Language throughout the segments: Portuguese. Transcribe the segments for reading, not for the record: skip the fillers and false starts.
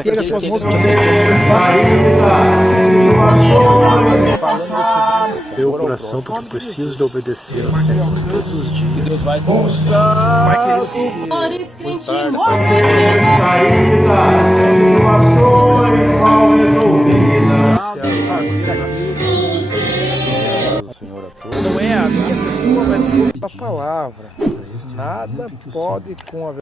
inteira com as músicas. Teu coração, porque preciso de obedecer ao Senhor todos os dias. Que Deus vai não é a minha pessoa, mas a palavra. Nada pode com a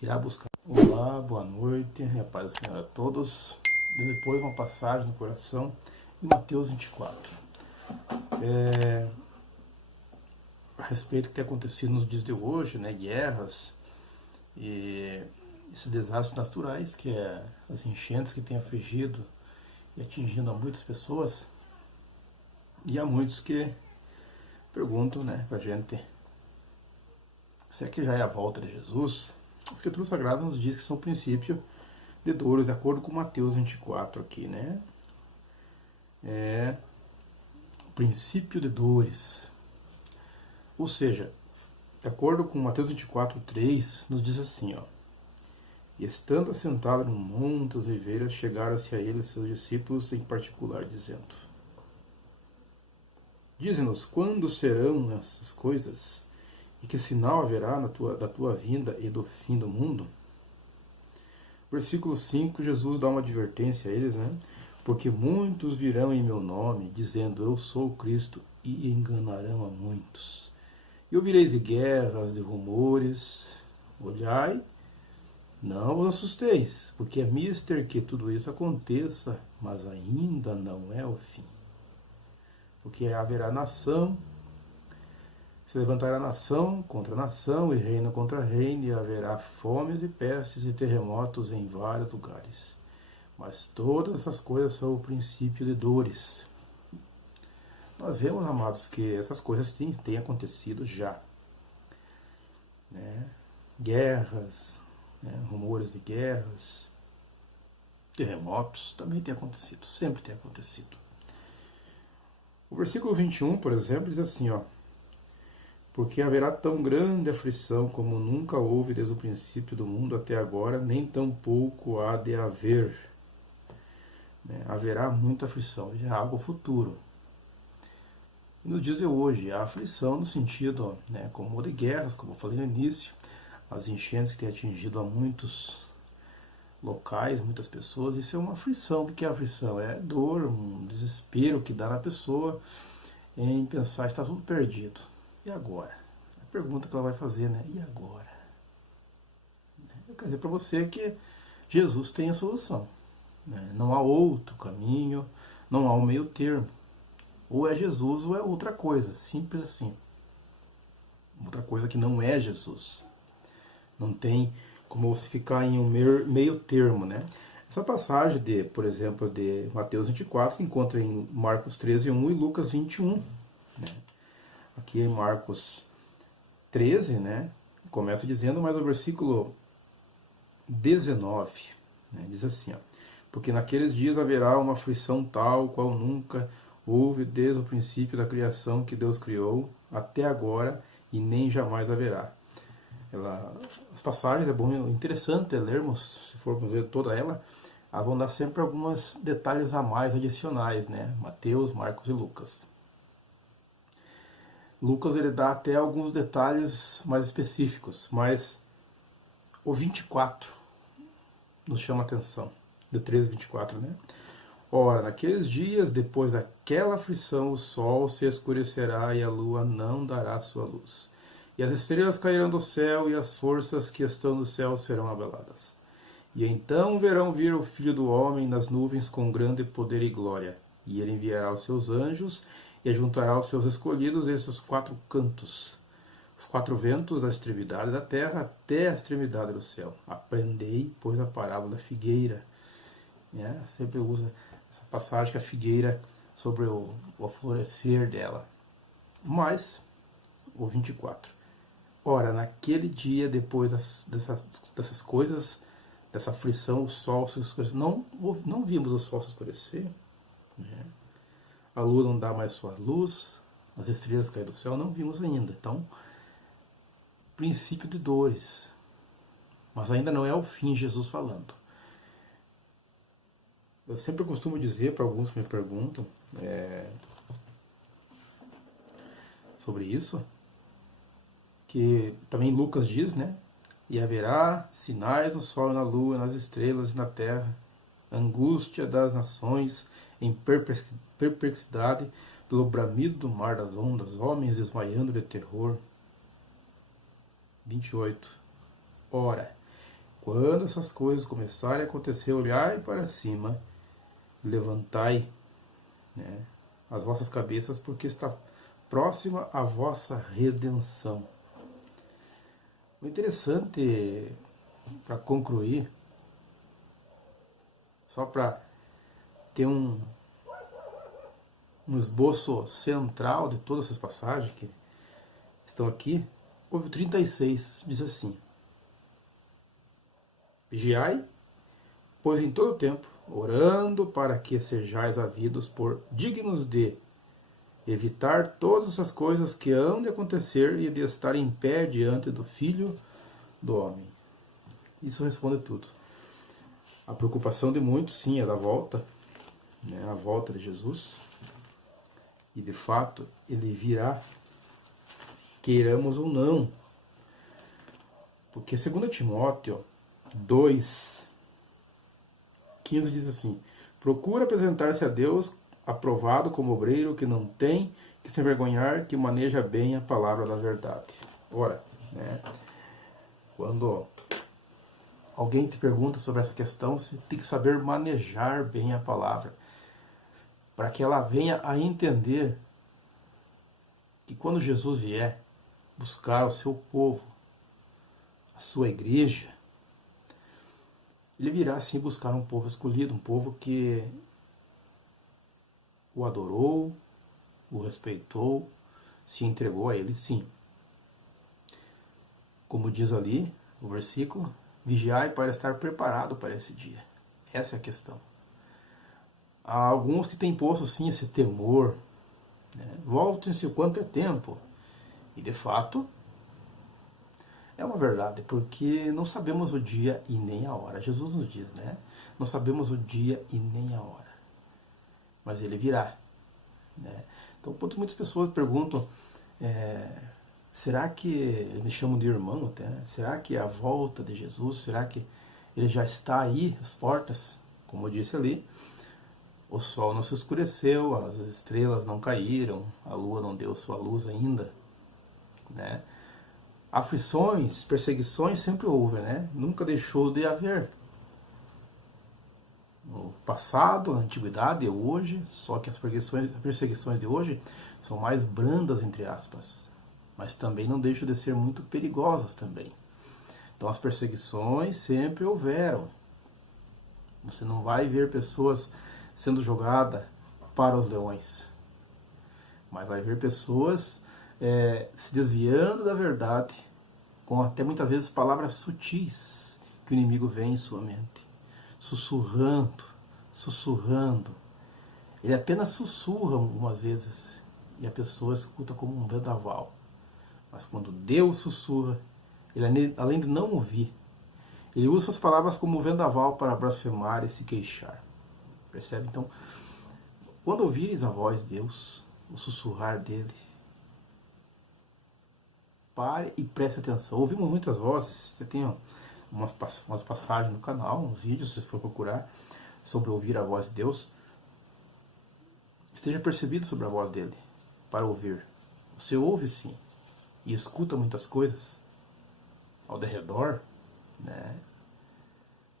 Irá buscar. Olá, boa noite, e a paz do Senhor a todos. Depois uma passagem no coração em Mateus 24. A respeito do que tem acontecido nos dias de hoje, né, guerras e esses desastres naturais, que é as enchentes que têm afligido e atingindo a muitas pessoas, e há muitos que perguntam, né, pra gente, será que já é a volta de Jesus? A Escritura Sagrada nos diz que são princípios de dores, de acordo com Mateus 24 aqui, né? Princípio de dores. Ou seja, de acordo com Mateus 24, 3, nos diz assim, ó. E estando assentado no monte, os oliveiras chegaram-se a ele, seus discípulos em particular, dizendo: Dize-nos, quando serão essas coisas? E que sinal haverá da tua vinda e do fim do mundo? Versículo 5, Jesus dá uma advertência a eles, né? Porque muitos virão em meu nome, dizendo, eu sou o Cristo, e enganarão a muitos. E ouvireis de guerras, de rumores. Olhai, não vos assusteis, porque é mister que tudo isso aconteça, mas ainda não é o fim. Porque haverá nação, se levantará nação contra nação, e reino contra reino, e haverá fomes e pestes e terremotos em vários lugares. Mas todas essas coisas são o princípio de dores. Nós vemos, amados, que essas coisas têm acontecido já. Né? Guerras, né? Rumores de guerras, terremotos, também tem acontecido, sempre tem acontecido. O versículo 21, por exemplo, diz assim, ó. Porque haverá tão grande aflição como nunca houve desde o princípio do mundo até agora, nem tão pouco há de haver. Né? Haverá muita aflição, já é algo futuro. E nos dias de hoje, há aflição no sentido, né, como de guerras, como eu falei no início, as enchentes que têm atingido a muitos locais, muitas pessoas, isso é uma aflição. O que é aflição? É dor, um desespero que dá na pessoa em pensar que está tudo perdido. E agora? A pergunta que ela vai fazer, né? E agora? Eu quero dizer para você que Jesus tem a solução. Né? Não há outro caminho, não há um meio termo. Ou é Jesus ou é outra coisa, simples assim. Outra coisa que não é Jesus. Não tem como você ficar em um meio termo, né? Essa passagem, por exemplo, de Mateus 24, se encontra em Marcos 13, 1 e Lucas 21. Né? Aqui em Marcos 13, né, começa dizendo, mas o versículo 19, né, diz assim, ó, porque naqueles dias haverá uma aflição tal qual nunca houve desde o princípio da criação que Deus criou até agora e nem jamais haverá. As passagens, é bom, interessante lermos, se formos ver toda ela, vão dar sempre alguns detalhes a mais adicionais, né, Mateus, Marcos e Lucas. Lucas ele dá até alguns detalhes mais específicos, mas o 24 nos chama a atenção, do 13 24, né? Ora, naqueles dias, depois daquela aflição, o sol se escurecerá e a lua não dará sua luz. E as estrelas cairão do céu e as forças que estão no céu serão abaladas. E então verão vir o Filho do Homem nas nuvens com grande poder e glória. E ele enviará os seus anjos e juntará os seus escolhidos esses 4 cantos, os 4 ventos da extremidade da terra até a extremidade do céu. Aprendei, pois, a parábola da figueira. Né? Sempre usa essa passagem que a figueira, sobre o florescer dela. Mas, o 24. Ora, naquele dia, depois dessas coisas, dessa aflição, o sol se escureceu. Não vimos o sol se escurecer, né? A lua não dá mais sua luz, as estrelas caem do céu, não vimos ainda. Então, princípio de dores. Mas ainda não é o fim, Jesus falando. Eu sempre costumo dizer para alguns que me perguntam sobre isso, que também Lucas diz, né? E haverá sinais no sol e na lua, nas estrelas e na terra, angústia das nações em perplexidade, pelo bramido do mar das ondas, homens desmaiando de terror. 28. Ora, quando essas coisas começarem a acontecer, olhai para cima, levantai, né, as vossas cabeças, porque está próxima a vossa redenção. O interessante, para concluir, só para ter um esboço central de todas essas passagens que estão aqui, o 36 diz assim: vigiai, pois em todo tempo, orando para que sejais havidos por dignos de evitar todas essas coisas que hão de acontecer e de estar em pé diante do Filho do Homem. Isso responde tudo. A preocupação de muitos, sim, é da volta, né, a volta de Jesus. E de fato, ele virá, queiramos ou não. Porque 2 Timóteo 2, 15 diz assim: procura apresentar-se a Deus aprovado como obreiro que não tem que se envergonhar, que maneja bem a palavra da verdade. Ora, né, quando alguém te pergunta sobre essa questão, você tem que saber manejar bem a palavra, para que ela venha a entender que quando Jesus vier buscar o seu povo, a sua igreja, ele virá sim buscar um povo escolhido, um povo que o adorou, o respeitou, se entregou a ele, sim. Como diz ali o versículo, vigiai para estar preparado para esse dia. Essa é a questão. Há alguns que têm posto sim esse temor, né? Voltem-se o quanto é tempo. E de fato, é uma verdade, porque não sabemos o dia e nem a hora. Jesus nos diz, né? Não sabemos o dia e nem a hora. Mas ele virá, né? Então, muitas pessoas perguntam, será que, me chamam de irmão até, né? Será que é a volta de Jesus? Será que ele já está aí, às portas? Como eu disse ali, o sol não se escureceu, as estrelas não caíram, a lua não deu sua luz ainda, né? Aflições, perseguições sempre houve, né? Nunca deixou de haver. No passado, na antiguidade e hoje, só que as perseguições de hoje são mais brandas, entre aspas, mas também não deixam de ser muito perigosas também. Então as perseguições sempre houveram. Você não vai ver pessoas sendo jogadas para os leões, mas vai ver pessoas se desviando da verdade, com até muitas vezes palavras sutis que o inimigo vê em sua mente, sussurrando. Ele apenas sussurra algumas vezes e a pessoa escuta como um vendaval. Mas quando Deus sussurra, ele, além de não ouvir, ele usa suas palavras como vendaval para blasfemar e se queixar. Percebe? Então, quando ouvires a voz de Deus, o sussurrar dele, pare e preste atenção. Ouvimos muitas vozes, você tem umas passagens no canal, uns vídeos, se for procurar, sobre ouvir a voz de Deus. Esteja percebido sobre a voz dele, para ouvir. Você ouve sim, e escuta muitas coisas ao derredor, né?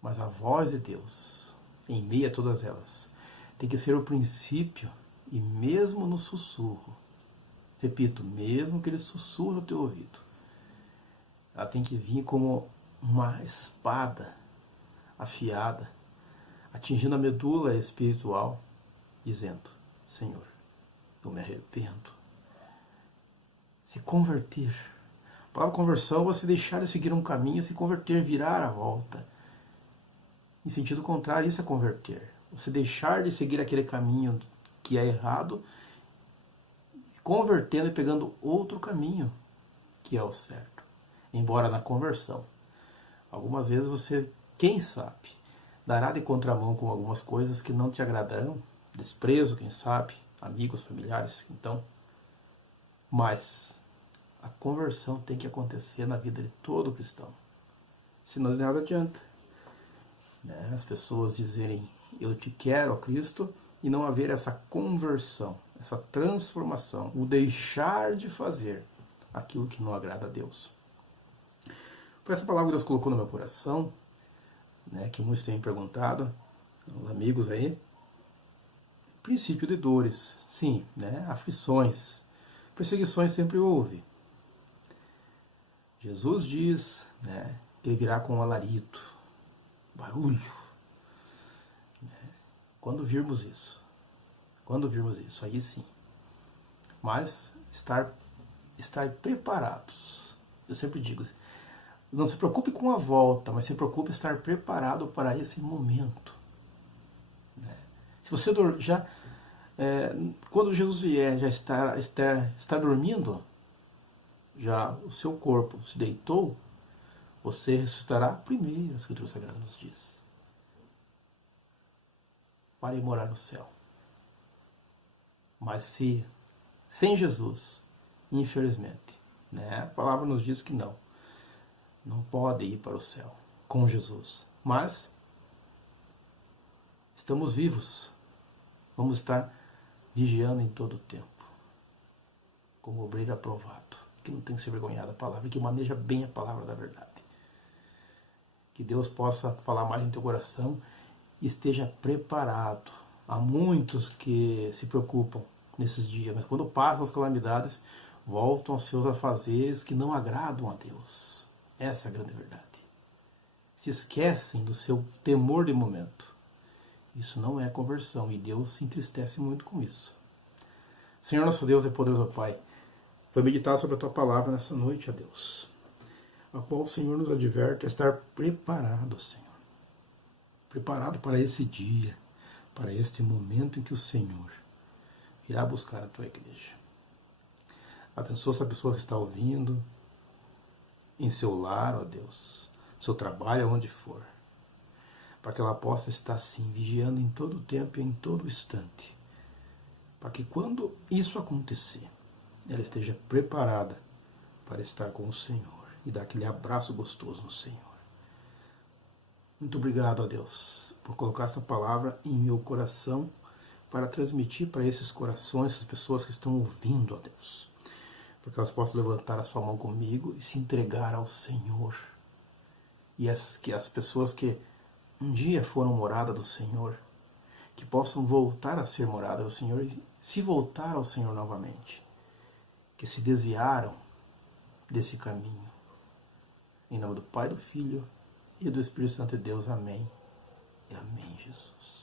Mas a voz de Deus, em meio a todas elas, tem que ser o princípio, e mesmo no sussurro, repito, mesmo que ele sussurre no teu ouvido, ela tem que vir como uma espada afiada, atingindo a medula espiritual, dizendo: Senhor, eu me arrependo. Se converter. A palavra conversão é você deixar de seguir um caminho, se converter, virar a volta. Em sentido contrário, isso é converter. Você deixar de seguir aquele caminho que é errado, convertendo e pegando outro caminho, que é o certo. Embora na conversão, algumas vezes você, quem sabe, dará de contramão com algumas coisas que não te agradarão, desprezo, quem sabe, amigos, familiares, então. Mas a conversão tem que acontecer na vida de todo cristão. Senão de nada adianta, né? As pessoas dizerem, eu te quero, ó Cristo, e não haver essa conversão, essa transformação, o deixar de fazer aquilo que não agrada a Deus. Foi essa palavra que Deus colocou no meu coração, né, que muitos têm perguntado, os amigos aí. Princípio de dores, sim, né, aflições, perseguições sempre houve. Jesus diz, né, que ele virá com um alarido, barulho. Quando virmos isso, aí sim. Mas estar preparados. Eu sempre digo, não se preocupe com a volta, mas se preocupe em estar preparado para esse momento. Né? Se você já, quando Jesus vier, já está dormindo, já o seu corpo se deitou, você ressuscitará primeiro, a Escritura Sagrada nos diz, para ir morar no céu. Mas se sem Jesus, infelizmente, né, a palavra nos diz que não pode ir para o céu com Jesus. Mas estamos vivos, vamos estar vigiando em todo o tempo, como obreiro aprovado, que não tem que se vergonhar da palavra, que maneja bem a palavra da verdade. Que Deus possa falar mais em teu coração e esteja preparado. Há muitos que se preocupam nesses dias, mas quando passam as calamidades, voltam aos seus afazeres que não agradam a Deus. Essa é a grande verdade. Se esquecem do seu temor de momento. Isso não é conversão e Deus se entristece muito com isso. Senhor nosso Deus e poderoso Pai, foi meditar sobre a Tua palavra nessa noite, ó Deus, a qual o Senhor nos adverte a estar preparado, Senhor. Preparado para esse dia, para este momento em que o Senhor irá buscar a Tua igreja. Abençoa essa pessoa que está ouvindo, em seu lar, ó Deus, no seu trabalho, onde for, para que ela possa estar assim, vigiando em todo o tempo e em todo o instante, para que quando isso acontecer, ela esteja preparada para estar com o Senhor e dar aquele abraço gostoso no Senhor. Muito obrigado, ó Deus, por colocar esta palavra em meu coração para transmitir para esses corações, essas pessoas que estão ouvindo, ó Deus, para que elas possam levantar a sua mão comigo e se entregar ao Senhor. E as pessoas que um dia foram morada do Senhor, que possam voltar a ser morada do Senhor e se voltar ao Senhor novamente, que se desviaram desse caminho. Em nome do Pai, do Filho e do Espírito Santo de Deus. Amém. E amém, Jesus.